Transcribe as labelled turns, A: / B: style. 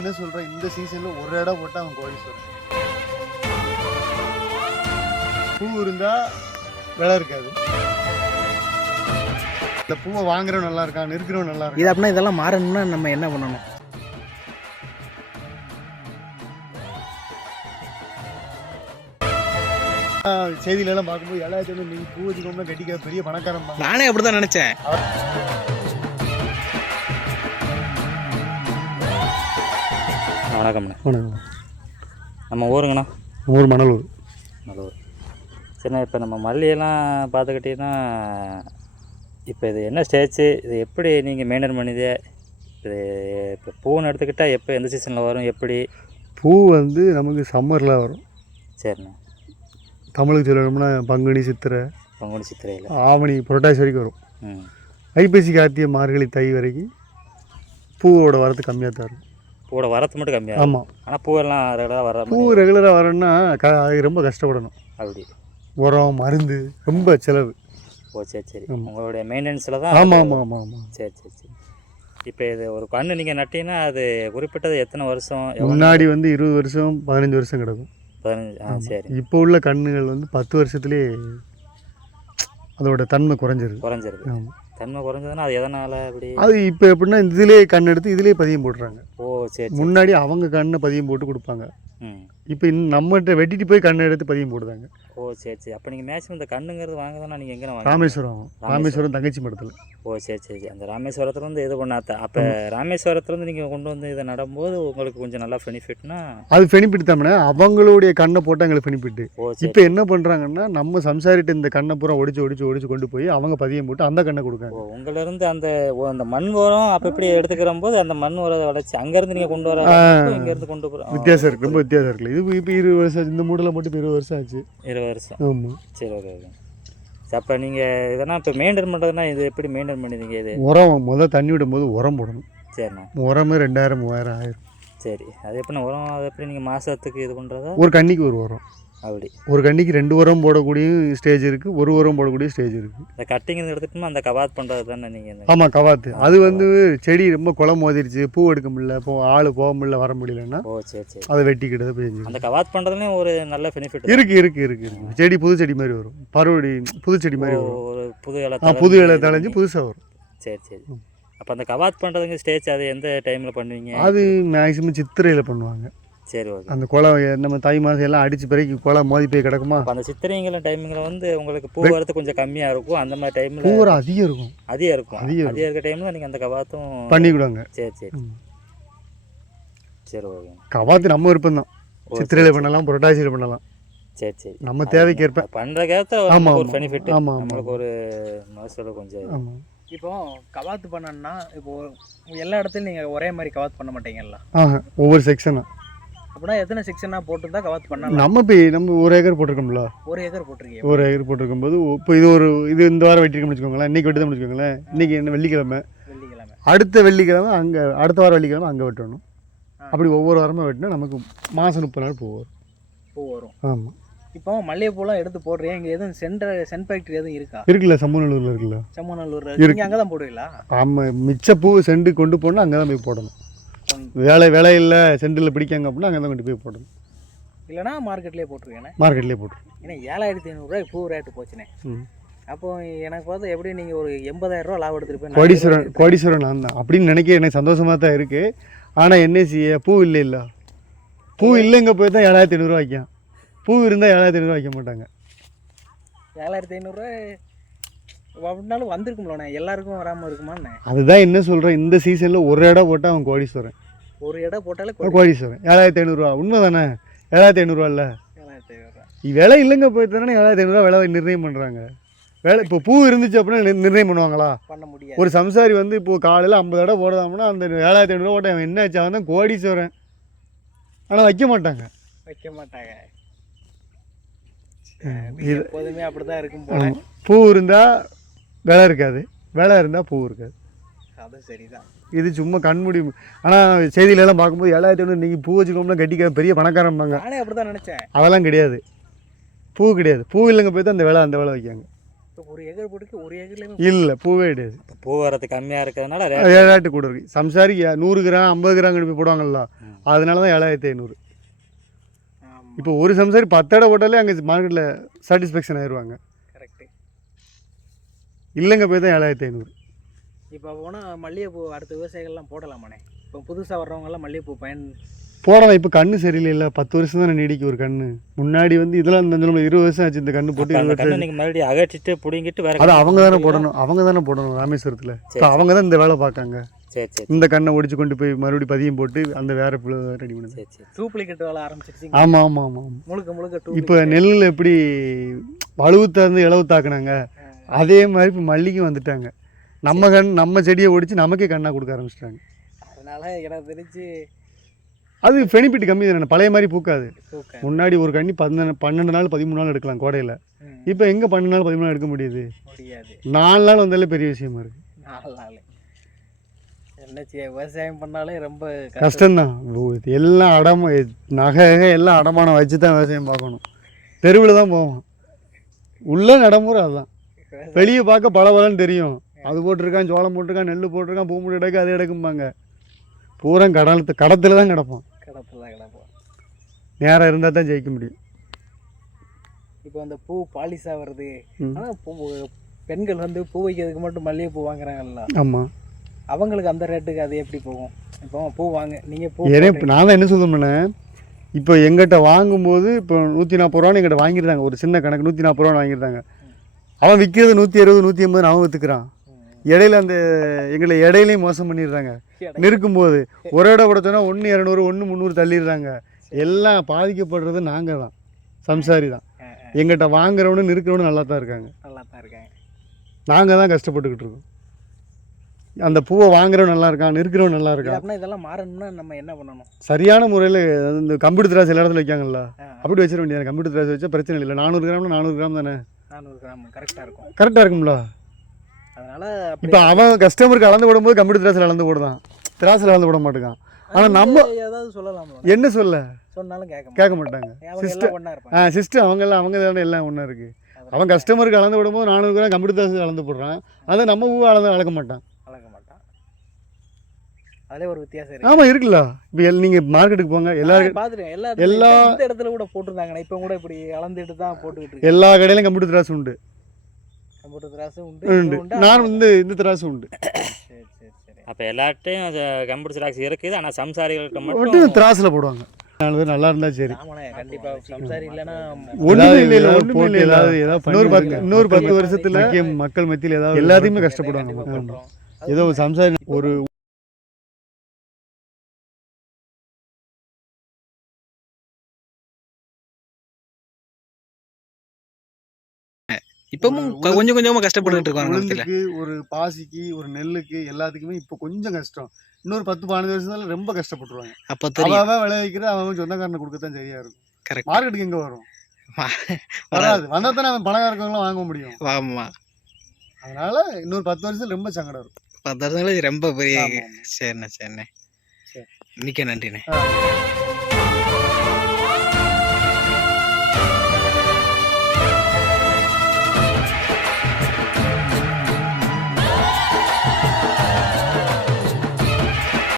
A: என்ன சொல்றேன் இந்த சீசன்ல ஒரு இடம் போட்டு அவன் கோடீஸ்வரன் பூ இருந்தா விலை இருக்காது. இந்த பூவை வாங்குறவன் நல்லா இருக்கான் இருக்கிறவன் நல்லா இருக்கான்.
B: இது அப்படின்னா இதெல்லாம் மாறணும்னா நம்ம என்ன பண்ணணும்?
A: செய்தியில எல்லாம் பார்க்கும்போது எல்லாத்தையும் நீங்க பூ வச்சுக்கோம்னா கட்டிக்க பெரிய பணக்காரன்
B: நானே அப்படிதான் நினைச்சேன்.
C: வணக்கம்ண்ணே நம்ம ஊருங்கண்ணா.
A: ஊர் மணலூர்.
C: நல்லூர் சரிண்ணா இப்போ நம்ம மல்லியெல்லாம் பார்த்துக்கிட்டிங்கன்னா இப்போ இது என்ன ஸ்டேஜ் இது எப்படி நீங்கள் மெயின்டைன் பண்ணுது? இது இப்போ பூன்னு எடுத்துக்கிட்டால் எப்போ எந்த சீசனில் வரும் எப்படி?
A: பூ வந்து நமக்கு சம்மரில் வரும்.
C: சரிண்ணா.
A: தமிழுக்கு சொல்லணும்னா பங்குனி சித்திரை
C: பங்குனி சித்திரையில்.
A: ஆவணி புரட்டாசி வரைக்கும் வரும்.
C: ம்.
A: ஐப்பசி கார்த்திகை மார்கழி தை வரைக்கும் பூவோட வரத்து கம்மியாக தான் இருக்கும்.
C: பூவோட வரத்து மட்டும் கம்மியாகும்
A: ஆமாம்
C: ஆனால் பூவெல்லாம் ரெகுலராக வர
A: பூ ரெகுலராக வரணும்னா க அது ரொம்ப கஷ்டப்படணும்.
C: அப்படி.
A: உரம் மருந்து ரொம்ப செலவு.
C: ஓ சரி சரி. உங்களுடைய மெயின்டெனன்ஸில் தான்
A: ஆமாம் ஆமாம் ஆமாம் ஆமாம்
C: சரி சரி சரி. இப்போ இது ஒரு கன்று நீங்கள் நட்டீங்கன்னா அது குறிப்பிட்டது எத்தனை வருஷம்
A: முன்னாடி வந்து இருபது வருஷம் பதினஞ்சு வருஷம் கிடக்கும்.
C: பதினஞ்சு ஆ சரி.
A: இப்போ உள்ள கண்ணுகள் வந்து பத்து வருஷத்துலேயே அதோட தன்மை குறைஞ்சிருது.
C: குறைஞ்சிருது.
A: ஆமாம்
C: தன்மை குறைஞ்சதுன்னா அது எதனால் அப்படி?
A: அது இப்போ எப்படின்னா இதுலேயே கண் எடுத்து இதுலேயே பதியம் போடுறாங்க.
C: ஓ சரி
A: முன்னாடி அவங்க கண்ணை பதியம் போட்டு கொடுப்பாங்க.
C: ம்.
A: இப்போ நம்மகிட்ட வெட்டிட்டு போய் கண்ணை எடுத்து பதியம் போடுறாங்க.
C: ஓ சரி சரி. அப்போ நீங்கள் மேக்ஸிமம் இந்த கண்ணுங்கிறது வாங்குறதுனா நீங்கள் எங்கே வாங்க
A: ராமேஸ்வரம். ராமேஸ்வரம். தங்கச்சி மடத்தில்.
C: ஓ சரி சரி அந்த ராமேஸ்வரத்துலேருந்து இது பண்ணாத. அப்போ ராமேஸ்வரத்துலேருந்து நீங்கள் கொண்டு வந்து இதை நடும்போது உங்களுக்கு கொஞ்சம் நல்லா பெனிஃபிட்னா
A: அது பெனிஃபிட் தானே அவங்களுடைய கண்ணை போட்டு எங்களுக்கு பெனிஃபிட்
C: ஓ
A: இப்போ என்ன பண்ணுறாங்கன்னா நம்ம சம்சாரிட்ட இந்த கண்ணை பூரா ஒடிச்சு ஒடிச்சு ஒடிச்சு கொண்டு போய் அவங்க பதியம் போட்டு அந்த கண்ணை கொடுக்காங்க
C: உங்களிருந்து அந்த அந்த மண் உரம் அப்போ எப்படி எடுத்துக்கிற போது அந்த மண் உரத்தை வளர்ச்சி அங்கேருந்து நீங்கள் கொண்டு வர. இங்கேருந்து கொண்டு போகிற
A: வித்தியாசம் இருக்கு. ரொம்ப வித்தியாசம் இருக்குல்ல. இது இப்போ இருபது வருஷம் ஆச்சு. இந்த மூடில் மட்டும் இப்போ இருபது வருஷம் ஆச்சு.
C: இருபது வருஷம்.
A: ஆமாம்
C: சரி ஓகே ஓகே. சரி அப்போ நீங்கள் இதெல்லாம் இப்போ மெயின்டைன் பண்ணுறதுனா இது எப்படி மெயின்டைன் பண்ணுவீங்க இது?
A: உரம் முதல் தண்ணி விடும்போது உரம் போடணும்.
C: சரிண்ணா.
A: உரமே ரெண்டாயிரம் மூவாயிரம் ஆயிரம்.
C: சரி அது எப்படிண்ணா உரம் அது எப்படி நீங்கள் மாதத்துக்கு இது பண்ணுறதா
A: ஒரு கன்னிக்கு ஒரு உரம்.
C: அப்படி.
A: ஒரு கன்னிக்கு ரெண்டு உரம் போடக்கூடிய ஸ்டேஜ் இருக்குது ஒரு உரம் போடக்கூடிய ஸ்டேஜ் இருக்குது
C: இந்த கட்டிங் எடுத்துட்டோம்னா அந்த கவாத் பண்ணுறது தானே நீங்கள்
A: ஆமாம் கவாத்து. அது வந்து செடி ரொம்ப குளம் மோதிருச்சு பூ எடுக்க முடியல இப்போ ஆள் போக முடியல வர முடியலன்னா
C: ஓ சரி சரி.
A: அதை வெட்டிக்கிட்டு போய்
C: அந்த கவாத் பண்ணுறதுலேயும் ஒரு நல்ல பெனிஃபிட்
A: இருக்கு இருக்கு இருக்கு இருக்கு. செடி புது செடி மாதிரி வரும். பருவடி புது செடி மாதிரி வரும்.
C: ஒரு புது இலை
A: புது இலை
C: தழைஞ்சு
A: புதுசாக வரும்.
C: சரி சரி. அப்போ அந்த கவாத் பண்ணுறதுங்க ஸ்டேஜ் அது எந்த டைமில் பண்ணுவீங்க?
A: அது மேக்ஸிமம் சித்திரையில் பண்ணுவாங்க.
C: சரி ஓகே.
A: அந்த குளம் நம்ம தை மாதம் எல்லாம் அடிச்சு பிறகு குளம் மோதி போய் கிடக்குமா?
C: அந்த சித்திரைங்கிற டைமிங்கில் வந்து உங்களுக்கு பூ வரது கொஞ்சம் கம்மியாக இருக்கும். அந்த மாதிரி டைமில்
A: பூரா அதிகம் இருக்கும்.
C: அதிகம் இருக்கும்.
A: அதிகம்
C: அதிகம் இருக்க டைமில் நீங்கள் அந்த கவாத்தும்
A: பண்ணிக்கிடுவாங்க
C: சரி சரி. சரி ஓகே.
A: கவாத்து நம்ம விருப்பம் தான் சித்திரையில் பண்ணலாம் புரட்டாசியில் பண்ணலாம்.
C: சரி சரி.
A: நம்ம தேவைக்கேற்ப.
C: பண்ணுறதுக்கேற்ற
A: ஆமா,
C: ஒரு
A: ஆமா.
C: பெனிஃபிட்
A: ஆமா, ஆமா.
C: நம்மளுக்கு ஒரு மனசில் கொஞ்சம்.
A: ஆமாம்
B: இப்போ கவாத்து பண்ணணும்னா இப்போ எல்லா இடத்துலையும் நீங்கள் ஒரே மாதிரி கவாத்து பண்ண மாட்டீங்கல்ல?
A: ஆஹா ஒவ்வொரு செக்ஷனாக
B: அப்படின்னா எத்தனை செக்ஷனாக போட்டு கவாத்து பண்ணலாம்?
A: நம்ம இப்போ நம்ம ஒரு ஏக்கர் போட்டிருக்கோம்ல.
B: ஒரு ஏக்கர் போட்டிருக்கீங்க.
A: ஒரு ஏக்கர் போட்டிருக்கும் போது இப்போ இது ஒரு இது இந்த வாரம் வெட்டிருக்கோம்னு வச்சுக்கோங்களேன். இன்னைக்கு வெட்டி தான் வச்சுக்கோங்களேன். இன்னைக்கு என்ன வெள்ளிக்கிழமை.
B: வெள்ளிக்கிழமை.
A: அடுத்த வெள்ளிக்கிழமை அங்கே அடுத்த வாரம் வெள்ளிக்கிழமை அங்கே வெட்டணும். அப்படி ஒவ்வொரு வாரமாக வெட்டினா நமக்கு மாதம் முப்பது நாள் பூ வரும்.
B: பூ வரும்.
A: ஆமாம்
B: இப்போ மல்லிகைப்பூலாம் எடுத்து போடுறீங்க. இங்கே எதுவும் சென்டர் சென்ட் ஃபேக்ட்ரி எதுவும் இருக்கா?
A: இருக்குல்ல சம்மநல்லூரில் இருக்குல்ல.
B: செம்மநல்லூர்
A: இருக்கு.
B: அங்கே தான் போடுவீங்களா?
A: ஆமாம் மிச்ச பூ செண்டு கொண்டு போனால் அங்கே தான் போய் போடணும். வேலை வேலை இல்லை செண்டில் பிடிக்காங்க அப்படின்னா அங்கே தான் கொண்டு போய் போடணும்.
B: இல்லைனா மார்க்கெட்லேயே போட்டிருக்கேனே.
A: மார்க்கெட்லேயே போட்டுரும்
B: ஏன்னா ஏழாயிரத்தி ஐநூறுரூவா பூ ரேட்டு போச்சுனே.
A: ம்.
B: அப்போ எனக்கு பார்த்து எப்படி நீங்கள் ஒரு எண்பதாயிரம் ரூபா லாபம் எடுத்துட்டு போய்
A: கோடீஸ்வரன் கோடீஸ்வரன் நான் தான். அப்படின்னு நினைக்க எனக்கு சந்தோஷமாக தான் இருக்குது ஆனால் என்ன செய்ய பூ இல்லை இல்லை. பூ இல்லைங்க போய் தான் ஏழாயிரத்தி ஐநூறுரூவா வைக்கும். பூ இருந்தால் ஏழாயிரத்தி ஐநூறுரூவா வைக்க மாட்டாங்க.
B: ஏழாயிரத்தி ஐநூறுரூவா அப்படின்னாலும் வந்திருக்கும்லண்ணே எல்லாருக்கும் வராமல் இருக்குமாண்ணே
A: அதுதான் என்ன சொல்கிறேன் இந்த சீசனில் ஒரு இடம் போட்டால் அவன் கோடீஸ்வரன்.
B: ஒரு இடம் போட்டாலே
A: கோடீஸ்வரன். ஏழாயிரத்தி ஐநூறுரூவா உண்மை தானே ஏழாயிரத்தி ஐநூறுரூவா இல்லை?
B: ஏழாயிரத்தி ஐநூறுரூவா
A: விலை இல்லைங்க போய் தானே ஏழாயிரத்தி ஐநூறுரூவா விலை நிர்ணயம் பண்ணுறாங்க வேலை இப்போ பூ இருந்துச்சு அப்படின்னா நிர்- நிர்ணயம் பண்ணுவாங்களா?
B: பண்ண முடியாது.
A: ஒரு சம்சாரி வந்து இப்போ காலையில் ஐம்பது இடம் போடுதாம்னா அந்த ஏழாயிரத்தி ஐநூறுரூவா அவன் என்ன ஆச்சு? தான் கோடீஸ்வரன். ஆனால் வைக்க மாட்டாங்க.
B: வைக்க மாட்டாங்க. எப்போதுமே அப்படிதான் இருக்கும்.
A: பூ இருந்தால் விலை இருக்காது. விலை இருந்தால் பூ இருக்காது.
B: அது சரிதான்.
A: இது சும்மா கண்மூடி. ஆனால் செய்தியிலலாம் பார்க்கும்போது ஏழாயிரத்தி ஐநூறு நீங்கள் பூ வச்சுக்கோம்னா கட்டிக்க பெரிய பணக்காரம்பாங்க.
B: நானே அப்படிதான் நினைச்சேன்.
A: அதெல்லாம் கிடையாது. பூ கிடையாது. பூ இல்லைங்க போய் தான் அந்த வேலை அந்த வேலை வைக்காங்க
B: ஒரு ஏக்கர் போட்டுக்கு ஒரு ஏக்கர்லேயுமே
A: இல்லை பூவே கிடையாது.
C: பூ வரது கம்மியாக இருக்கிறதுனால
A: ஏழாயிரத்து கூட இருக்கு. சம்சாரிக்கு நூறு கிராம் ஐம்பது கிராம் போய் போடுவாங்கல்ல. அதனால தான் ஏழாயிரத்தி ஐநூறு. இப்போ ஒரு சம்சாரி பத்தடை போட்டாலே அங்கே மார்க்கெட்டில் சாட்டிஸ்ஃபேக்ஷன் ஆயிடுவாங்க இல்லைங்க போய் தான் ஏழாயிரத்தி ஐநூறு.
B: இப்போ போனால் மல்லிகைப்பூ அடுத்த விவசாயிகள்லாம் போடலாமாண்ணே? இப்போ புதுசாக வர்றவங்கலாம் மல்லிகைப்பூ பயன்
A: போடலாம். இப்போ கண்ணு சரியில்லைல்ல. பத்து வருஷம் தானே நீடிக்கும் ஒரு கண்ணு. முன்னாடி வந்து இதெல்லாம் இந்த நம்ம இருபது வருஷம் ஆச்சு இந்த கண்ணு போட்டு இருபது வருஷம்
C: மறுபடியும் அகற்றிட்டு பிடுங்கிட்டு வேற
A: அது அவங்க தானே? போடணும். அவங்க தானே போடணும் ராமேஸ்வரத்தில். இப்போ அவங்க தான் இந்த வேலை பார்க்காங்க.
C: சரி சரி.
A: இந்த கண்ணை ஒடிச்சு கொண்டு போய் மறுபடியும் பதியம் போட்டு அந்த வேற ரெடி பண்ணுது
C: சரி சரி.
B: டூப்ளிகேட் வேலை ஆரம்பிச்சிருச்சு
A: ஆமாம் ஆமாம் ஆமாம்
B: முழுக்க முழுக்க
A: இப்போ நெல்லில் எப்படி வலுவுத்தாந்து இளவுத்தாக்குனாங்க அதே மாதிரி இப்போ மல்லிக்கும் வந்துட்டாங்க. நம்ம கண் நம்ம செடியை ஒடிச்சு நமக்கே கண்ணா கொடுக்க ஆரம்பிச்சிட்டாங்க.
B: அதனால எனக்கு தெரிஞ்சு
A: அது பெனிஃபிட் கம்மி தானே பழைய மாதிரி பூக்காது. முன்னாடி ஒரு கண்ணி பதினெண்டு பன்னெண்டு நாள் பதிமூணு நாள் எடுக்கலாம் கோடையில். இப்போ எங்கே பன்னெண்டு நாள் பதிமூணு நாள் எடுக்க முடியுது?
B: முடியாது.
A: நாலு நாள் வந்தாலே பெரிய விஷயமா இருக்கு.
B: நாலு நாள். என்ன விவசாயம் பண்ணாலே ரொம்ப கஷ்டம்.
A: கஷ்டம்தான். எல்லாம் அடமா நகை எல்லாம் அடமானம் வச்சு தான் விவசாயம் பார்க்கணும். தெருவில் தான் போவோம். உள்ள நடைமுறை அதுதான் வெளியே பார்க்க பல பலன்னு தெரியும். அது போட்டிருக்கான் சோளம் போட்டிருக்கான் நெல் போட்டிருக்கான் பூமுடி எடுக்க அது எடுக்கும்பாங்க. பூரா கடலத்து கடத்தில் தான் கிடப்போம்.
B: கிடப்பில் கிடப்போம்.
A: நேரம் இருந்தால் தான் ஜெயிக்க முடியும்.
B: இப்போ அந்த பூ பாலிஷாக வருது.
A: ம்.
B: ஆனால் பூ பெண்கள் வந்து பூ வைக்கிறதுக்கு மட்டும் மல்லிகைப்பூ வாங்குறாங்கல்ல.
A: ஆமாம்
B: அவங்களுக்கு அந்த ரேட்டுக்கு அது எப்படி போகும்? இப்போ பூ வாங்க நீங்கள் பூ
A: ஏன்னா இப்போ. நான் தான் என்ன சொல்லுவேன்னா இப்போ எங்கிட்ட வாங்கும்போது இப்போ நூற்றி நாற்பது ரூபான்னு எங்கிட்ட வாங்கியிருந்தாங்க ஒரு சின்ன கணக்கு நூற்றி நாற்பது ரூபான்னு வாங்கியிருந்தாங்க அவன் விற்கிறது நூற்றி அறுபது நூற்றி ஐம்பது அவன் விற்றுக்கிறான். இடையில அந்த எங்களை இடையிலையும் மோசம் பண்ணிடுறாங்க.
B: எடை.
A: நிற்கும்போது ஒரு இடம் கூட சொன்னால் ஒன்று இரநூறு ஒன்று முந்நூறு தள்ளிடுறாங்க. எல்லாம் பாதிக்கப்படுறது நாங்கள் தான். சம்சாரி தான். எங்கிட்ட வாங்குறவனு நிற்கிறவனு நல்லா தான் இருக்காங்க.
B: நல்லா தான் இருக்காங்க.
A: நாங்கள் தான் கஷ்டப்பட்டுக்கிட்டு இருக்கோம். அந்த பூவை வாங்குறவன் நல்லா இருக்கான் நிற்கிறவன் நல்லா இருக்கான்.
B: இதெல்லாம் மாறணும்னா நம்ம என்ன பண்ணணும்?
A: சரியான முறையில் இந்த கம்ப்யூட்டர் திராட்சை எல்லா இடத்துல வைக்காங்கல்ல. அப்படி வச்சிட வேண்டியது கம்ப்யூட்டர் திராட்சை வச்சா பிரச்சனை இல்லை. நானூறு கிராம்னா நானூறு கிராம் தானே?
B: நானூறு கிராம் கரெக்டாக இருக்கும்.
A: கரெக்டாக இருக்கும்ல?
B: அதனால
A: இப்போ அவன் கஸ்டமருக்கு அளந்து விடும்போது கம்ப்யூட்டர் திராட்சையில் அளந்து போடுதான். திராட்சையில் அளந்து விட மாட்டேங்கான் ஆனா
B: அது
A: நம்ம-
B: ஏதாவது சொல்லலாம்
A: என்ன சொல்ல?
B: சொன்னாலும் கேட்க மாட்டாங்க
A: கேட்க மாட்டாங்க. சிஸ்டம் ஆ சிஸ்டம் அவங்க எல்லாம் அவங்க தானே எல்லாம் ஒன்றா இருக்குது அவன் கஸ்டமருக்கு அளந்து விடும்போது நானூறு கிராம் கம்ப்யூட்டர் திராட்சை அளந்து போடுறான். அதை நம்ம பூவை அளந்து அளக்க மாட்டான்.
B: அதிலே ஒரு வித்தியாசம் இருக்கு.
A: ஆமாம் இருக்குல்ல. இப்போ நீங்கள் மார்க்கெட்டுக்கு போங்க எல்லா
B: பார்த்துட்டேன் எல்லா
A: எல்லா-
B: இடத்துல கூட போட்டிருந்தாங்கண்ணே. இப்போ கூட இப்படி அளந்துட்டு தான் போட்டுக்கிட்டு இருக்கு.
A: எல்லா கடையிலும் கம்ப்யூட்டர் திராட்சை உண்டு.
B: கம்ப்யூட்டர் திராசு உண்டு
A: நான் வந்து இந்த திராட்சை உண்டு.
B: சரி சரி சரி.
C: அப்போ எல்லார்ட்டையும் கம்ப்யூட்டர் ஜெராக்ஸ் இருக்குது. ஆனால் சம்சாரிகளுக்கு
A: மட்டும்
C: மட்டும்
A: திராசில் போடுவாங்க. நாலு பேர் நல்லா இருந்தா சரி. இன்னொரு பத்து வருஷத்துல
D: மக்கள் மக்கள் மத்தியில் ஏதாவது
A: எல்லாத்தையுமே கஷ்டப்படுவாங்க. ஏதோ ஒரு சம்சாரி ஒரு
B: இப்பவும் கொஞ்சம் கொஞ்சமா கஷ்டப்பட்டுட்டு
A: உளுந்துக்கு ஒரு பாசிக்கு ஒரு நெல்லுக்கு எல்லாத்துக்குமே இப்போ கொஞ்சம் கஷ்டம். இன்னொரு பத்து பதினஞ்சு வருஷத்துல ரொம்ப கஷ்டப்பட்டுருவாங்க.
B: அப்ப தெரியும்.
A: விளைவிக்கிற அவன் சொந்தக்காரனை கொடுக்கத்தான் சரியா இருக்கும்.
B: கரெக்ட்
A: மார்க்கெட்டுக்கு எங்க வரும்? வராது. வந்தா தானே அவன் பணக்கார இருக்கவங்களாம் வாங்க முடியும்.
B: ஆமா.
A: அதனால இன்னொரு பத்து வருஷத்துல ரொம்ப சங்கடம் இருக்கும்.
B: பத்து வருஷங்களுக்கு ரொம்ப பெரிய. சரிண்ணே சரிண்ணே.
A: சரி.
B: மிக்க நன்றிண்ணே.